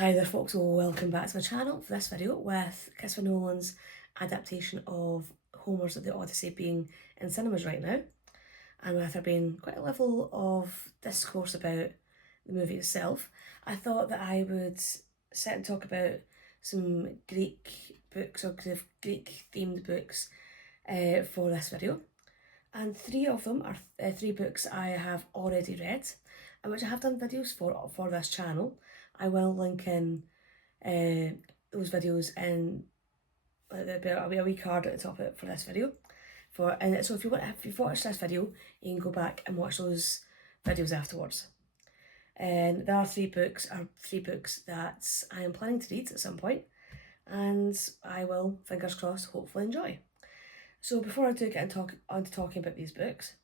Hi there folks, welcome back to my channel for this video with Christopher Nolan's adaptation of Homer's The Odyssey being in cinemas right now, and with there being quite a level of discourse about the movie itself, I thought that I would sit and talk about some Greek books or Greek themed books for this video. And three of them are three books I have already read and which I have done videos for this channel. I will link in those videos in a wee card at the top of it for this video. So if you've watched this video, you can go back and watch those videos afterwards. And there are three books that I am planning to read at some point, and I will, fingers crossed, hopefully enjoy. So before I do get on to talking about these books,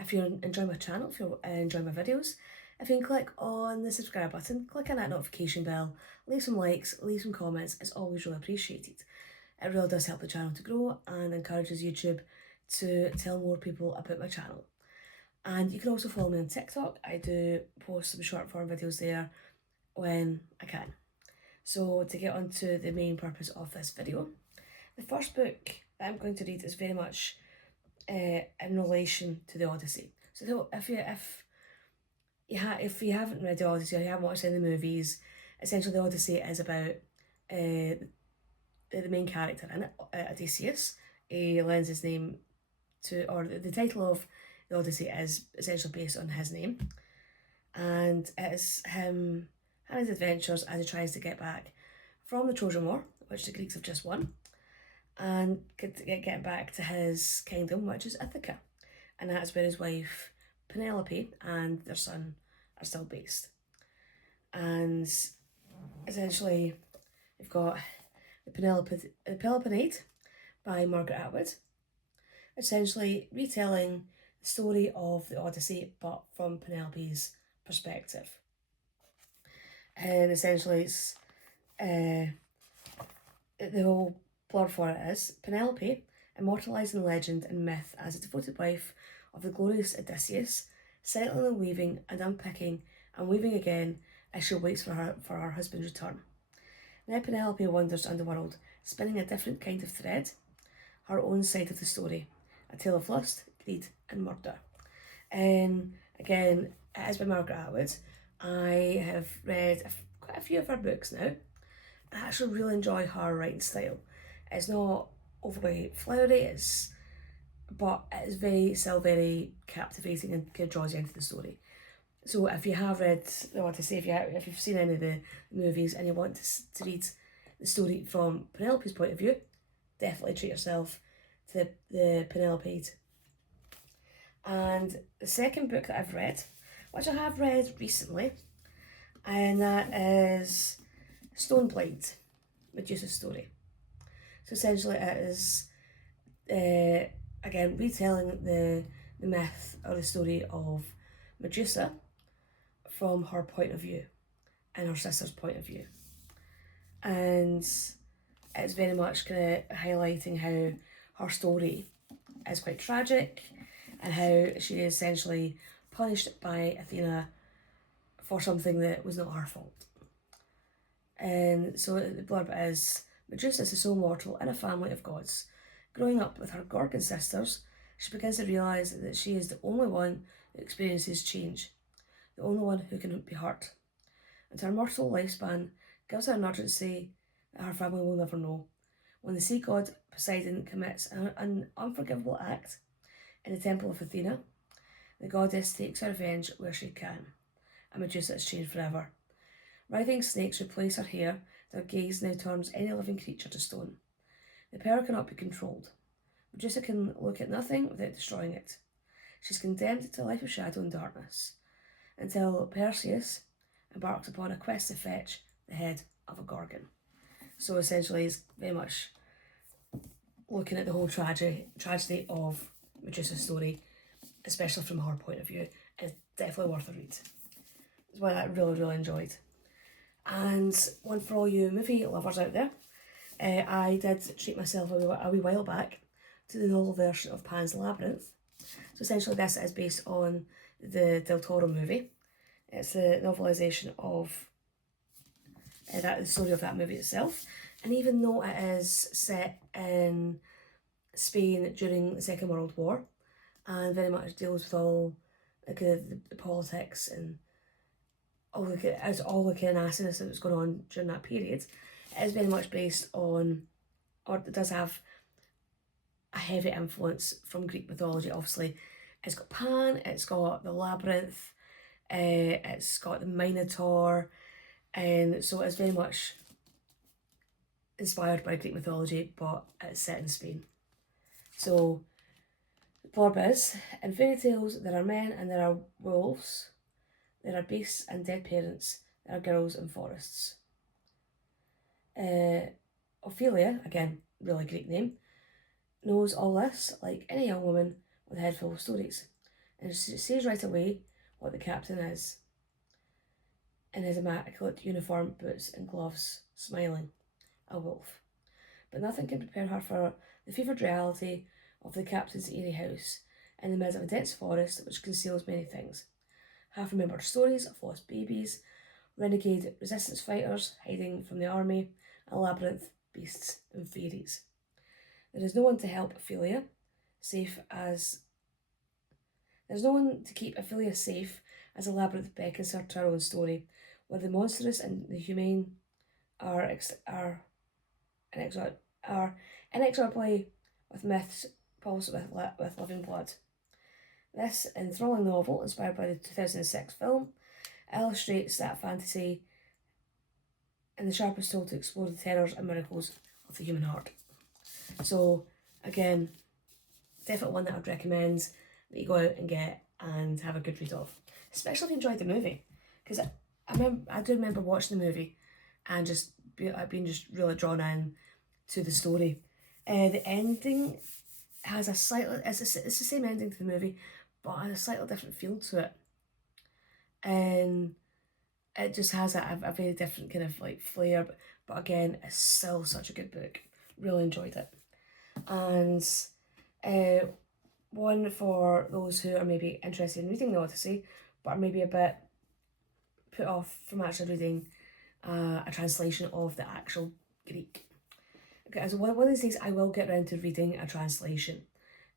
if you're enjoying my channel, if you're enjoying my videos, if you can click on the subscribe button, click on that notification bell, leave some likes, leave some comments, it's always really appreciated. It really does help the channel to grow and encourages YouTube to tell more people about my channel. And you can also follow me on TikTok. I do post some short form videos there when I can. So to get on to the main purpose of this video, the first book that I'm going to read is very much in relation to the Odyssey. So if you haven't read the Odyssey or you haven't watched any of the movies, essentially the Odyssey is about the main character in it, Odysseus. He lends his name to, or the title of the Odyssey is essentially based on his name, and it is him and his adventures as he tries to get back from the Trojan War, which the Greeks have just won, and get back to his kingdom, which is Ithaca, and that's where his wife Penelope and their son are still based. And essentially, we've got the Peloponnade by Margaret Atwood, essentially retelling the story of the Odyssey but from Penelope's perspective. And essentially, it's the whole plot for it is Penelope, immortalised in legend and myth as a devoted wife of the glorious Odysseus, settling and weaving and unpicking and weaving again as she waits for her husband's return. Now Penelope wanders underworld, spinning a different kind of thread, her own side of the story, a tale of lust, greed and murder. And again, it is by Margaret Atwood. I have read quite a few of her books now. I actually really enjoy her writing style. It's not overly flowery, but it is still very captivating and kind of draws you into the story. So if you have read the Odyssey, if you've seen any of the movies and you want to read the story from Penelope's point of view, definitely treat yourself to the Penelope. And the second book that I've read, which I have read recently, and that is Stoneblind, Medusa's story. So essentially it is, again, retelling the myth or the story of Medusa from her point of view and her sister's point of view. And it's very much kind of highlighting how her story is quite tragic and how she is essentially punished by Athena for something that was not her fault. And so the blurb is, Medusa is the sole mortal in a family of gods. Growing up with her Gorgon sisters, she begins to realise that she is the only one who experiences change, the only one who can be hurt. And her mortal lifespan gives her an urgency that her family will never know. When the sea god Poseidon commits an unforgivable act in the temple of Athena, the goddess takes her revenge where she can, and Medusa is changed forever. Writhing snakes replace her hair, their gaze now turns any living creature to stone. The power cannot be controlled. Medusa can look at nothing without destroying it. She's condemned to a life of shadow and darkness, until Perseus embarks upon a quest to fetch the head of a Gorgon. So essentially it's very much looking at the whole tragedy of Medusa's story, especially from her point of view. It's definitely worth a read. It's one that I really, really enjoyed. And one for all you movie lovers out there, I did treat myself a wee while back to the novel version of Pan's Labyrinth. So essentially this is based on the Del Toro movie. It's the novelisation of that the story of that movie itself. And even though it is set in Spain during the Second World War, and very much deals with all the politics and all the kind of nastiness that was going on during that period, it is very much based on, or it does have a heavy influence from Greek mythology. Obviously, it's got Pan, it's got the Labyrinth, it's got the Minotaur, and so it's very much inspired by Greek mythology, but it's set in Spain. So, the blurb is, in fairy tales there are men and there are wolves, there are beasts and dead parents, there are girls in forests. Ophelia, again, really Greek name, knows all this like any young woman with a head full of stories, and she sees right away what the captain is in his immaculate uniform, boots and gloves, smiling, a wolf. But nothing can prepare her for the fevered reality of the captain's eerie house in the midst of a dense forest which conceals many things. Half-remembered stories of lost babies, renegade resistance fighters hiding from the army, a labyrinth, beasts and fairies. There is no one to help Ophelia, There's no one to keep Ophelia safe as a labyrinth beckons her to her own story, where the monstrous and the humane are inexorably with myths pulsed with living blood. This enthralling novel, inspired by the 2006 film, illustrates that fantasy in the sharpest tool to explore the terrors and miracles of the human heart. So, again, definitely one that I'd recommend that you go out and get and have a good read of, especially if you enjoyed the movie, because I do remember watching the movie and I've been just really drawn in to the story. The ending has a slightly, it's the same ending to the movie, but has a slightly different feel to it, and it just has a very different kind of like flair, but again, it's still such a good book. Really enjoyed it. And one for those who are maybe interested in reading the Odyssey, but are maybe a bit put off from actually reading a translation of the actual Greek. Okay, so one of these days I will get around to reading a translation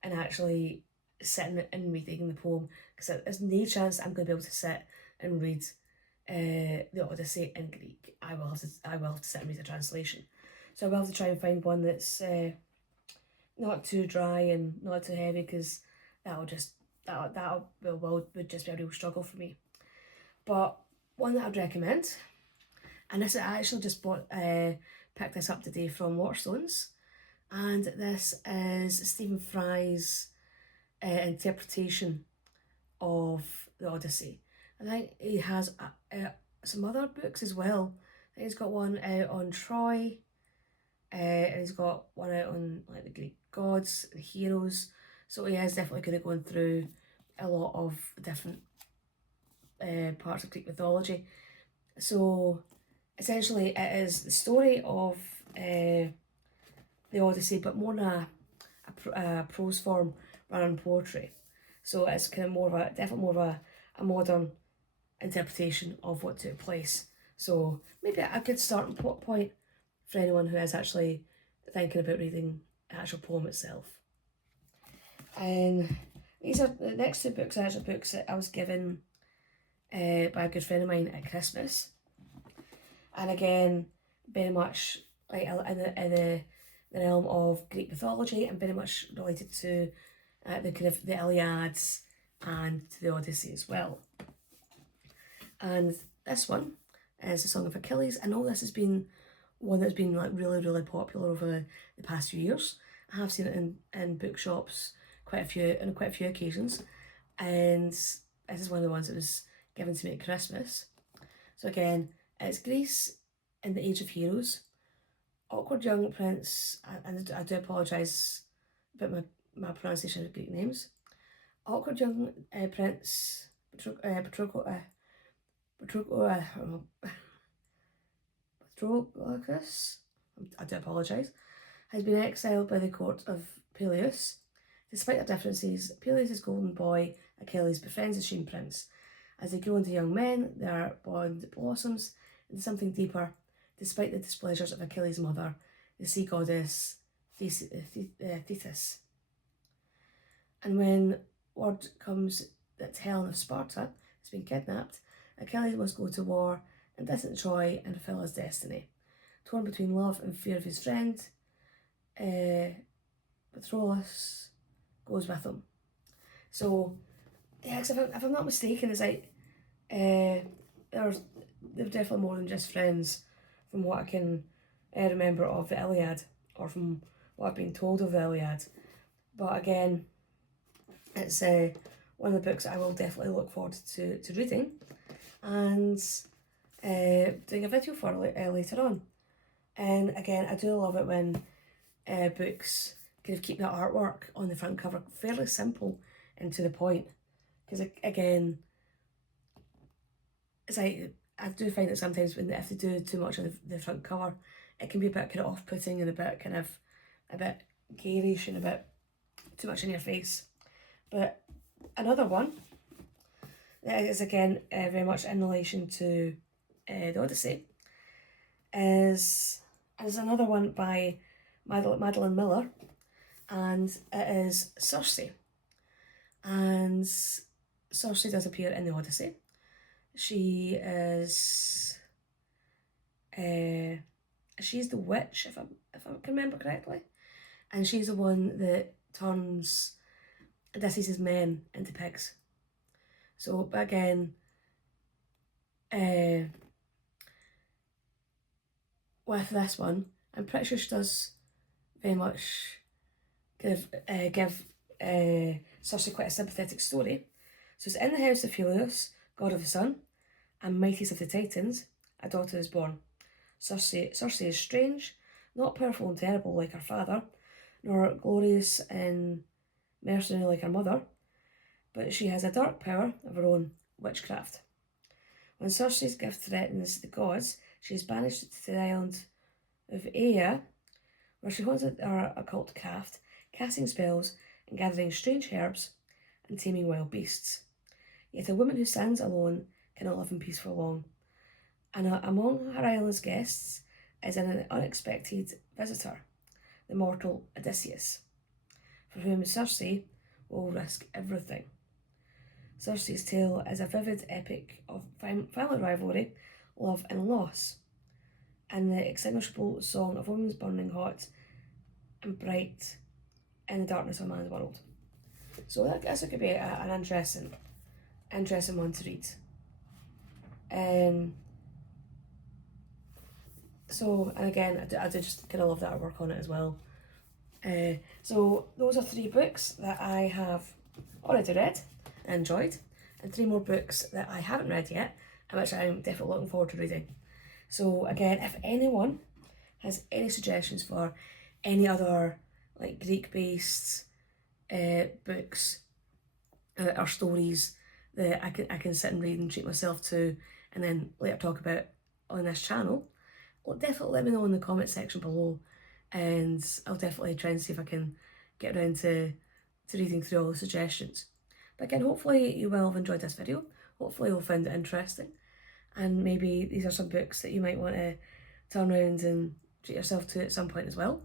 and actually sitting and reading the poem, because there's no chance I'm going to be able to sit and read the Odyssey in Greek. I will have to sit and read a translation. So I will have to try and find one that's not too dry and not too heavy, because that would just be a real struggle for me. But one that I'd recommend, and this I actually just picked this up today from Waterstones, and this is Stephen Fry's interpretation of the Odyssey. I think he has some other books as well. I think he's got one out on Troy, and he's got one out on like the Greek gods, the heroes. So he is definitely going to go through a lot of different parts of Greek mythology. So essentially, it is the story of the Odyssey, but more in a prose form rather than poetry. So it's kind of definitely more of a modern interpretation of what took place. So maybe a good starting point for anyone who is actually thinking about reading the actual poem itself. And these are the next two books, are actually books that I was given by a good friend of mine at Christmas. And again, very much like in the realm of Greek mythology, and very much related to the kind of the Iliads and to the Odyssey as well. And this one is the Song of Achilles. I know this has been one that's been like really, really popular over the past few years. I have seen it in bookshops on quite a few occasions, and this is one of the ones that was given to me at Christmas. So again, it's Greece in the Age of Heroes. Awkward young prince, and I do apologise about my pronunciation of Greek names. Awkward young prince Patroclus I do apologise, has been exiled by the court of Peleus. Despite their differences, Peleus' golden boy Achilles befriends the Sheen prince. As they grow into young men, their bond blossoms into something deeper despite the displeasures of Achilles' mother, the sea goddess Thetis. And when word comes that Helen of Sparta has been kidnapped, Achilles must go to war in distant Troy and fulfill his destiny. Torn between love and fear of his friend, Patroclus goes with him. So, yeah, if I'm not mistaken, it's like they're definitely more than just friends, from what I can remember of the Iliad, or from what I've been told of the Iliad. But again, it's one of the books I will definitely look forward to reading and doing a video for later on. And again, I do love it when books kind of keep that artwork on the front cover fairly simple and to the point. Because again, it's like, I do find that sometimes when if they do too much on the front cover, it can be a bit kind of off-putting and a bit garish and a bit too much in your face. But another one that is again very much in relation to the Odyssey is another one by Madeline Miller, and it is Circe. And Circe does appear in the Odyssey. She is she's the witch, if I can remember correctly, and she's the one that turns Odysseus' men into pigs. So again, with this one, I'm pretty sure she does very much give Circe quite a sympathetic story. So it's in the house of Helios, god of the sun, and mightiest of the Titans, a daughter is born. Circe is strange, not powerful and terrible like her father, nor glorious and mercenary like her mother, but she has a dark power of her own, witchcraft. When Circe's gift threatens the gods, she is banished to the island of Aea, where she hones her occult craft, casting spells and gathering strange herbs and taming wild beasts. Yet a woman who stands alone cannot live in peace for long, and among her island's guests is an unexpected visitor, the mortal Odysseus, for whom Circe will risk everything. Circe's tale is a vivid epic of family rivalry, love and loss, and the extinguishable song of women's burning hot and bright in the darkness of man's world. So I guess it could be an interesting one to read. So, and again, I do just kind of love that artwork on it as well. So those are 3 books that I have already read and enjoyed, and 3 more books that I haven't read yet, and which I'm definitely looking forward to reading. So again, if anyone has any suggestions for any other like Greek-based books or stories that I can sit and read and treat myself to, and then later talk about on this channel, well, definitely let me know in the comment section below, and I'll definitely try and see if I can get around to reading through all the suggestions. But again, hopefully you will have enjoyed this video. Hopefully you'll find it interesting, and maybe these are some books that you might want to turn around and treat yourself to at some point as well.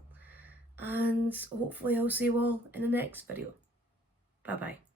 And hopefully I'll see you all in the next video. Bye bye.